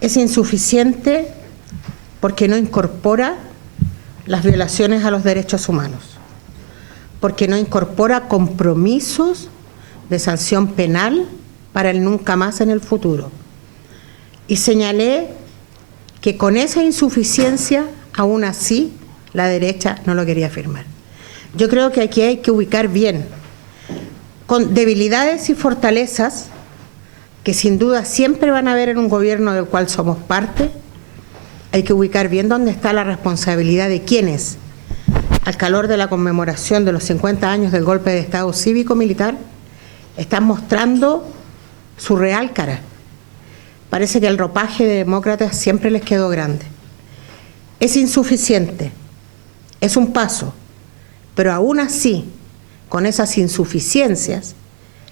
Es insuficiente porque no incorpora las violaciones a los derechos humanos, porque no incorpora compromisos de sanción penal para el nunca más en el futuro. Y señalé que con esa insuficiencia, aún así, la derecha no lo quería firmar. Yo creo que aquí hay que ubicar bien, con debilidades y fortalezas, que sin duda siempre van a haber en un gobierno del cual somos parte, hay que ubicar bien dónde está la responsabilidad de quienes, al calor de la conmemoración de los 50 años del golpe de Estado cívico-militar, están mostrando su real cara. Parece que el ropaje de demócratas siempre les quedó grande. Es insuficiente, es un paso, pero aún así, con esas insuficiencias,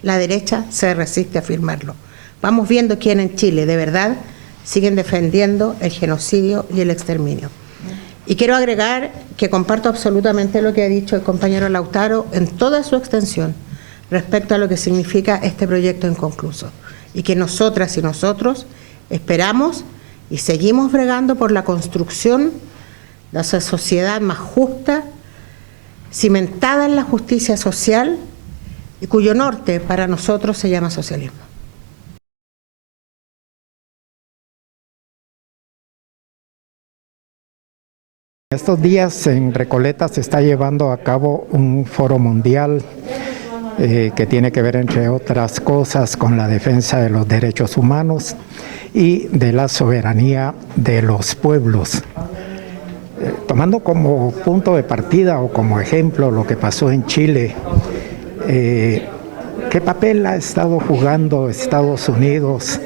la derecha se resiste a firmarlo. Vamos viendo quién en Chile, de verdad, siguen defendiendo el genocidio y el exterminio. Y quiero agregar que comparto absolutamente lo que ha dicho el compañero Lautaro en toda su extensión respecto a lo que significa este proyecto inconcluso, y que nosotras y nosotros esperamos y seguimos bregando por la construcción de esa sociedad más justa, cimentada en la justicia social y cuyo norte para nosotros se llama socialismo. Estos días en Recoleta se está llevando a cabo un foro mundial que tiene que ver, entre otras cosas, con la defensa de los derechos humanos y de la soberanía de los pueblos. Tomando como punto de partida o como ejemplo lo que pasó en Chile, ¿qué papel ha estado jugando Estados Unidos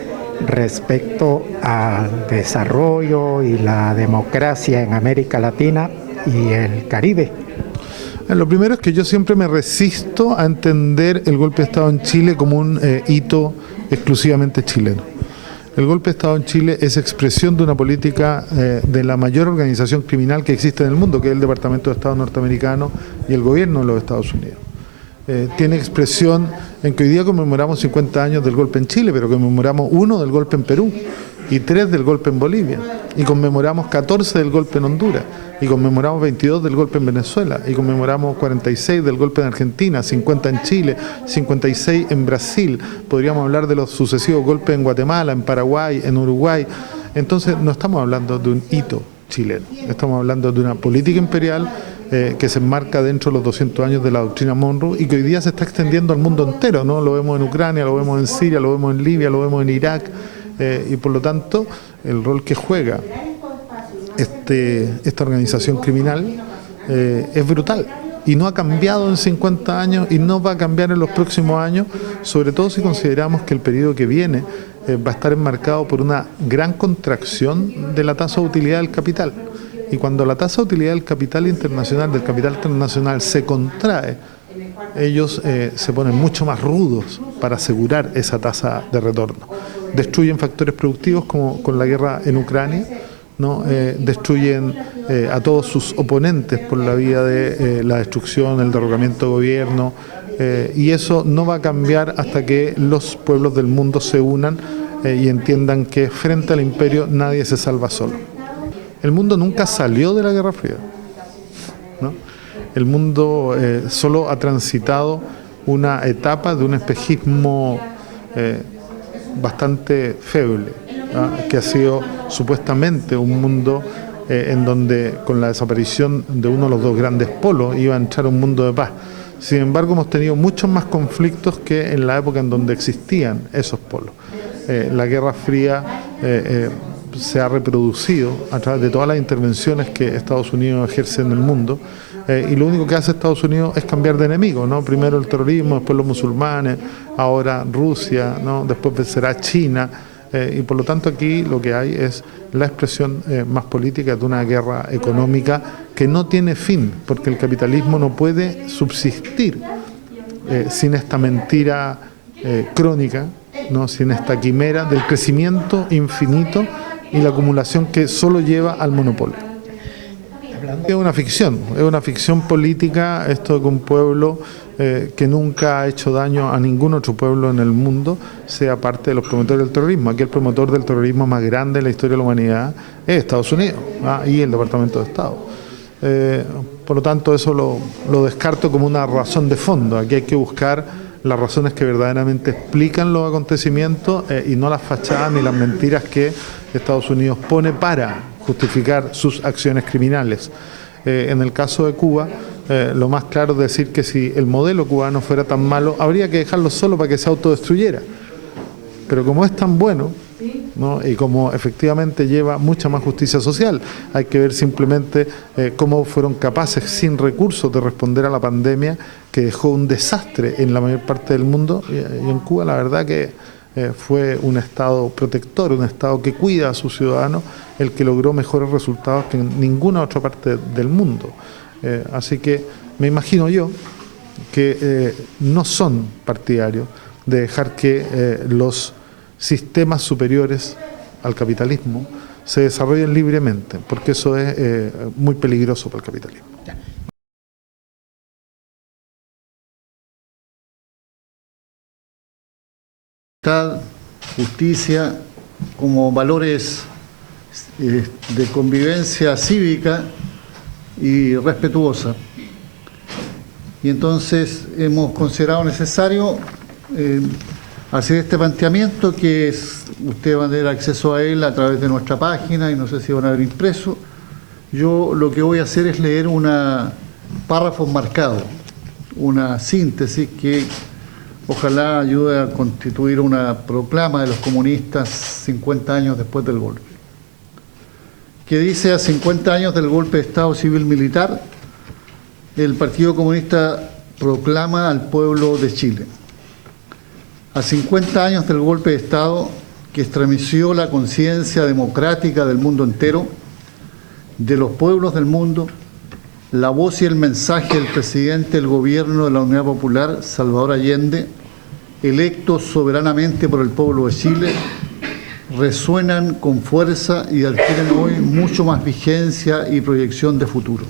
respecto al desarrollo y la democracia en América Latina y el Caribe? Lo primero es que yo siempre me resisto a entender el golpe de Estado en Chile como un hito exclusivamente chileno. El golpe de Estado en Chile es expresión de una política de la mayor organización criminal que existe en el mundo, que es el Departamento de Estado norteamericano y el gobierno de los Estados Unidos. Tiene expresión en que hoy día conmemoramos 50 años del golpe en Chile, pero conmemoramos 1 del golpe en Perú y 3 del golpe en Bolivia, y conmemoramos 14 del golpe en Honduras, y conmemoramos 22 del golpe en Venezuela, y conmemoramos 46 del golpe en Argentina, 50 en Chile, 56 en Brasil. Podríamos hablar de los sucesivos golpes en Guatemala, en Paraguay, en Uruguay. Entonces no estamos hablando de un hito chileno, estamos hablando de una política imperial que se enmarca dentro de los 200 años de la doctrina Monroe y que hoy día se está extendiendo al mundo entero, ¿no? Lo vemos en Ucrania, lo vemos en Siria, lo vemos en Libia, lo vemos en Irak, y por lo tanto el rol que juega esta organización criminal es brutal y no ha cambiado en 50 años y no va a cambiar en los próximos años, sobre todo si consideramos que el periodo que viene va a estar enmarcado por una gran contracción de la tasa de utilidad del capital. Y cuando la tasa de utilidad del capital internacional se contrae, ellos se ponen mucho más rudos para asegurar esa tasa de retorno. Destruyen factores productivos como con la guerra en Ucrania, ¿no? Destruyen a todos sus oponentes por la vía de la destrucción, el derrocamiento de gobierno, y eso no va a cambiar hasta que los pueblos del mundo se unan y entiendan que frente al imperio nadie se salva solo. El mundo nunca salió de la Guerra Fría, ¿no? El mundo solo ha transitado una etapa de un espejismo bastante feble, ¿no? Que ha sido supuestamente un mundo en donde con la desaparición de uno de los dos grandes polos iba a entrar un mundo de paz. Sin embargo, hemos tenido muchos más conflictos que en la época en donde existían esos polos. La Guerra Fría se ha reproducido a través de todas las intervenciones que Estados Unidos ejerce en el mundo, y lo único que hace Estados Unidos es cambiar de enemigo, ¿no? Primero el terrorismo, después los musulmanes, ahora Rusia, ¿no? Después será China, y por lo tanto aquí lo que hay es la expresión más política de una guerra económica que no tiene fin, porque el capitalismo no puede subsistir sin esta mentira crónica, ¿no? Sin esta quimera del crecimiento infinito y la acumulación que solo lleva al monopolio. Es una ficción política, esto de que un pueblo que nunca ha hecho daño a ningún otro pueblo en el mundo sea parte de los promotores del terrorismo. Aquí el promotor del terrorismo más grande en la historia de la humanidad es Estados Unidos, y el Departamento de Estado. Por lo tanto, eso lo descarto como una razón de fondo. Aquí hay que buscar las razones que verdaderamente explican los acontecimientos y no las fachadas ni las mentiras que Estados Unidos pone para justificar sus acciones criminales. En el caso de Cuba, lo más claro es decir que si el modelo cubano fuera tan malo, habría que dejarlo solo para que se autodestruyera. Pero como es tan bueno, ¿no? Y como efectivamente lleva mucha más justicia social, hay que ver simplemente cómo fueron capaces sin recursos de responder a la pandemia que dejó un desastre en la mayor parte del mundo, y en Cuba la verdad que fue un Estado protector, un Estado que cuida a sus ciudadanos, el que logró mejores resultados que en ninguna otra parte del mundo. Así que me imagino yo que no son partidarios de dejar que los sistemas superiores al capitalismo se desarrollen libremente, porque eso es muy peligroso para el capitalismo. Justicia como valores de convivencia cívica y respetuosa. Y entonces hemos considerado necesario hacer este planteamiento, que ustedes van a tener acceso a él a través de nuestra página y no sé si van a ver impreso. Yo lo que voy a hacer es leer párrafos marcados, una síntesis que ojalá ayude a constituir una proclama de los comunistas 50 años después del golpe. Que dice: a 50 años del golpe de Estado civil militar, el Partido Comunista proclama al pueblo de Chile. A 50 años del golpe de Estado que estremeció la conciencia democrática del mundo entero, de los pueblos del mundo, la voz y el mensaje del presidente del gobierno de la Unidad Popular, Salvador Allende, electo soberanamente por el pueblo de Chile, resuenan con fuerza y adquieren hoy mucho más vigencia y proyección de futuro.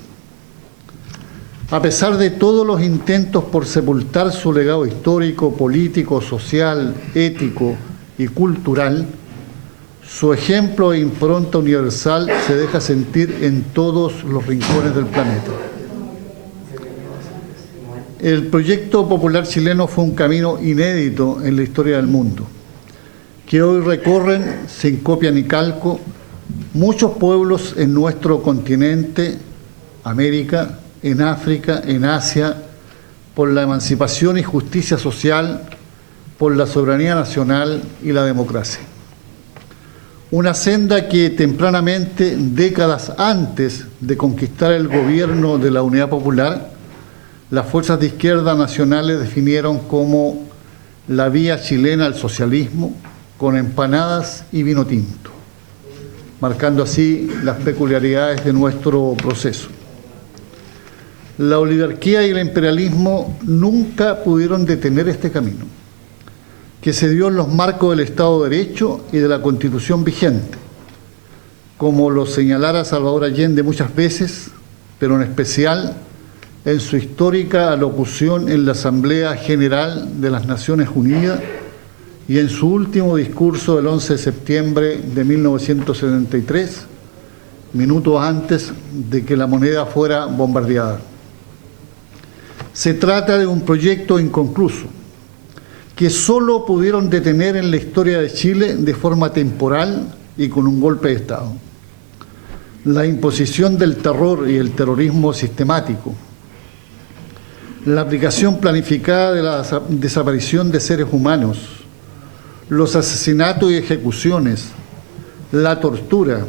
A pesar de todos los intentos por sepultar su legado histórico, político, social, ético y cultural, su ejemplo e impronta universal se deja sentir en todos los rincones del planeta. El proyecto popular chileno fue un camino inédito en la historia del mundo, que hoy recorren, sin copia ni calco, muchos pueblos en nuestro continente, América, en África, en Asia, por la emancipación y justicia social, por la soberanía nacional y la democracia. Una senda que tempranamente, décadas antes de conquistar el gobierno de la Unidad Popular, las fuerzas de izquierda nacionales definieron como la vía chilena al socialismo, con empanadas y vino tinto, marcando así las peculiaridades de nuestro proceso. La oligarquía y el imperialismo nunca pudieron detener este camino, que se dio en los marcos del Estado de Derecho y de la Constitución vigente, como lo señalara Salvador Allende muchas veces, pero en especial en su histórica alocución en la Asamblea General de las Naciones Unidas y en su último discurso del 11 de septiembre de 1973, minutos antes de que la moneda fuera bombardeada. Se trata de un proyecto inconcluso, que solo pudieron detener en la historia de Chile de forma temporal y con un golpe de Estado. La imposición del terror y el terrorismo sistemático, la aplicación planificada de la desaparición de seres humanos, los asesinatos y ejecuciones, la tortura,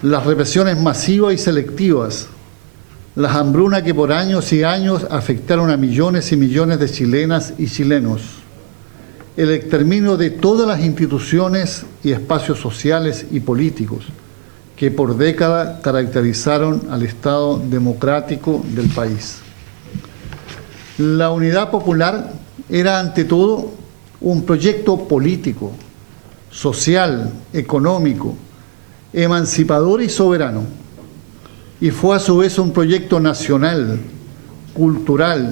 las represiones masivas y selectivas, las hambrunas que por años y años afectaron a millones y millones de chilenas y chilenos, el exterminio de todas las instituciones y espacios sociales y políticos que por décadas caracterizaron al Estado democrático del país. La Unidad Popular era ante todo un proyecto político, social, económico, emancipador y soberano, y fue a su vez un proyecto nacional, cultural,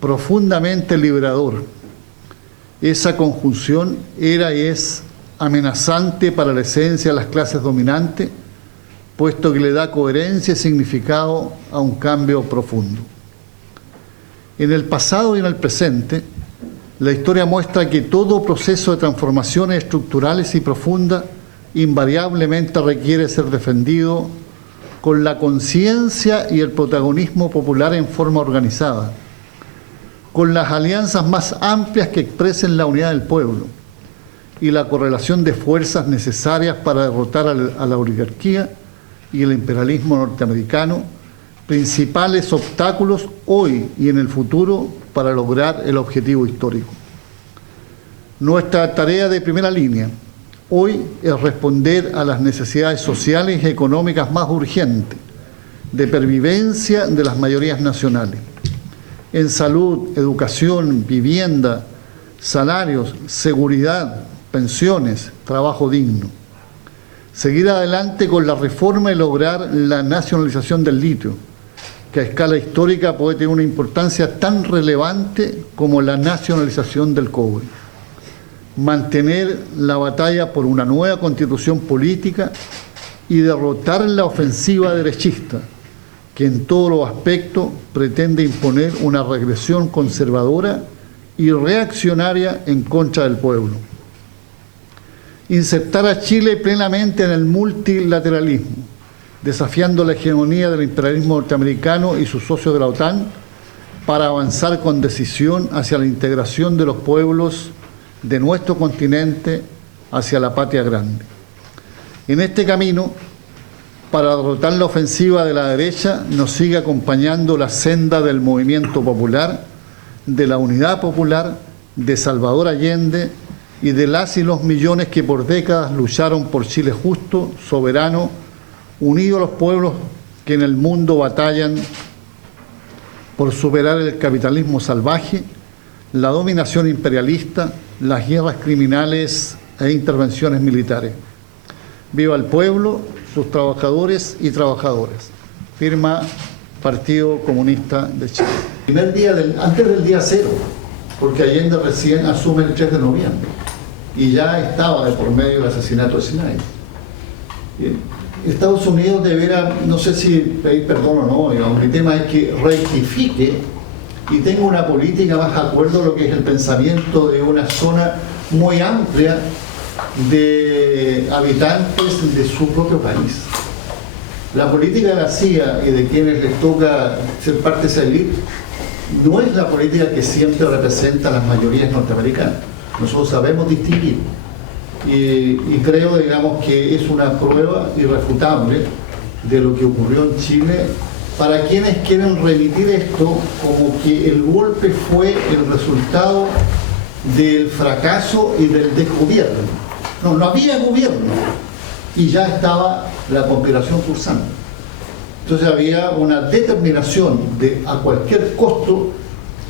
profundamente liberador. Esa conjunción era y es amenazante para la esencia de las clases dominantes, puesto que le da coherencia y significado a un cambio profundo. En el pasado y en el presente, la historia muestra que todo proceso de transformaciones estructurales y profundas invariablemente requiere ser defendido con la conciencia y el protagonismo popular en forma organizada, con las alianzas más amplias que expresen la unidad del pueblo y la correlación de fuerzas necesarias para derrotar a la oligarquía y el imperialismo norteamericano, principales obstáculos hoy y en el futuro para lograr el objetivo histórico. Nuestra tarea de primera línea hoy es responder a las necesidades sociales y económicas más urgentes de pervivencia de las mayorías nacionales, en salud, educación, vivienda, salarios, seguridad, pensiones, trabajo digno. Seguir adelante con la reforma y lograr la nacionalización del litio, que a escala histórica puede tener una importancia tan relevante como la nacionalización del cobre. Mantener la batalla por una nueva constitución política y derrotar la ofensiva derechista, que en todos los aspectos pretende imponer una regresión conservadora y reaccionaria en contra del pueblo. Insertar a Chile plenamente en el multilateralismo, desafiando la hegemonía del imperialismo norteamericano y sus socios de la OTAN para avanzar con decisión hacia la integración de los pueblos de nuestro continente hacia la patria grande. En este camino, para derrotar la ofensiva de la derecha, nos sigue acompañando la senda del movimiento popular, de la unidad popular, de Salvador Allende y de las y los millones que por décadas lucharon por Chile justo, soberano, unido a los pueblos que en el mundo batallan por superar el capitalismo salvaje, la dominación imperialista, las guerras criminales e intervenciones militares. Viva el pueblo, sus trabajadores y trabajadoras. Firma Partido Comunista de Chile. Primer día antes del día cero, porque Allende recién asume el 3 de noviembre y ya estaba de por medio el asesinato de Sinai. Estados Unidos deberá, no sé si pedir perdón o no, digamos, mi tema es que rectifique y tenga una política más de acuerdo a lo que es el pensamiento de una zona muy amplia de habitantes de su propio país. La política de la CIA y de quienes les toca ser parte de esa élite no es la política que siempre representa a las mayorías norteamericanas. Nosotros sabemos distinguir y creo, digamos, que es una prueba irrefutable de lo que ocurrió en Chile para quienes quieren remitir esto como que el golpe fue el resultado del fracaso y del desgobierno. No había gobierno y ya estaba la conspiración cursando. Entonces había una determinación de a cualquier costo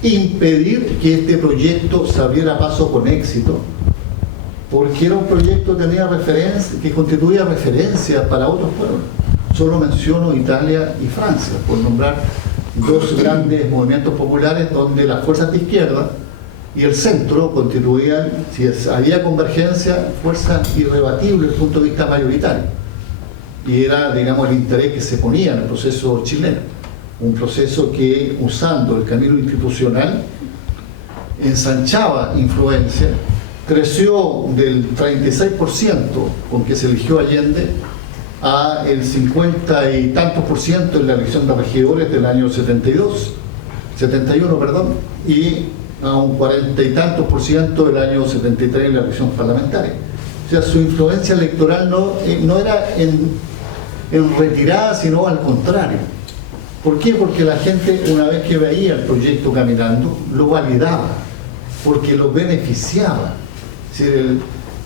impedir que este proyecto se abriera paso con éxito, porque era un proyecto que tenía referencia, que constituía referencia para otros pueblos. Solo menciono Italia y Francia, por nombrar dos grandes movimientos populares donde las fuerzas de izquierda y el centro constituían, si había convergencia, fuerzas irrebatibles desde el punto de vista mayoritario. Y era, digamos, el interés que se ponía en el proceso chileno. Un proceso que, usando el camino institucional, ensanchaba influencia, creció del 36% con que se eligió Allende a el 50 y tantos % en la elección de regidores del año 71, y a un 40 y tantos % del año 73 en la elección parlamentaria. O sea, su influencia electoral no era en retirada, sino al contrario. ¿Por qué? Porque la gente, una vez que veía el proyecto caminando, lo validaba, porque lo beneficiaba. Es decir,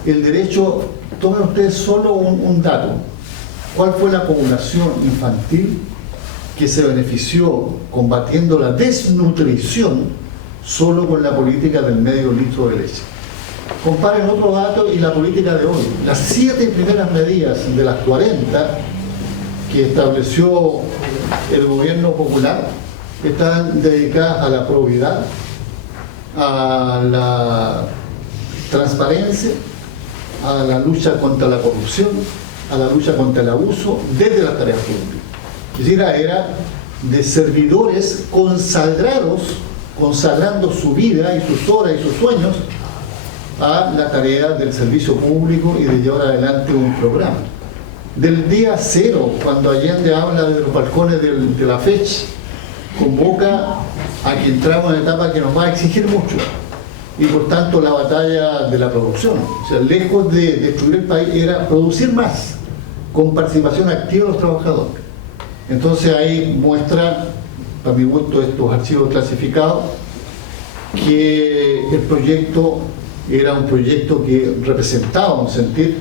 el derecho, tomen ustedes solo un dato. ¿Cuál fue la población infantil que se benefició combatiendo la desnutrición solo con la política del medio litro de leche? Comparen otro dato y la política de hoy. Las 7 primeras medidas de las 40 que estableció el gobierno popular están dedicadas a la probidad, a la transparencia, a la lucha contra la corrupción, a la lucha contra el abuso desde las tareas públicas. Es decir, era de servidores consagrados, consagrando su vida y sus horas y sus sueños a la tarea del servicio público y de llevar adelante un programa. Del día cero, cuando Allende habla de los balcones de la FECH, convoca a que entramos en una etapa que nos va a exigir mucho y por tanto la batalla de la producción. O sea, lejos de destruir el país, era producir más con participación activa de los trabajadores. Entonces ahí muestra, a mi gusto, estos archivos clasificados, que el proyecto era un proyecto que representaba un sentir.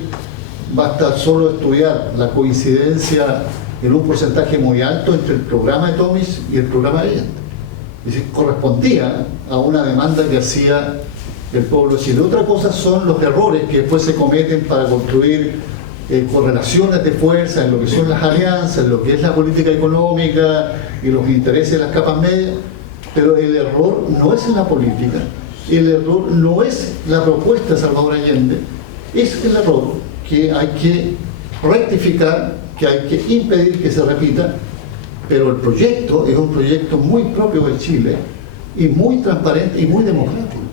Basta solo estudiar la coincidencia en un porcentaje muy alto entre el programa de Tomis y el programa de Allende. Es decir, correspondía a una demanda que hacía el pueblo chileno. Otra cosa son los errores que después se cometen para construir correlaciones de fuerza en lo que son las alianzas, en lo que es la política económica y los intereses de las capas medias, pero el error no es en la política, el error no es la propuesta de Salvador Allende, es el error que hay que rectificar, que hay que impedir que se repita, pero el proyecto es un proyecto muy propio de Chile y muy transparente y muy democrático.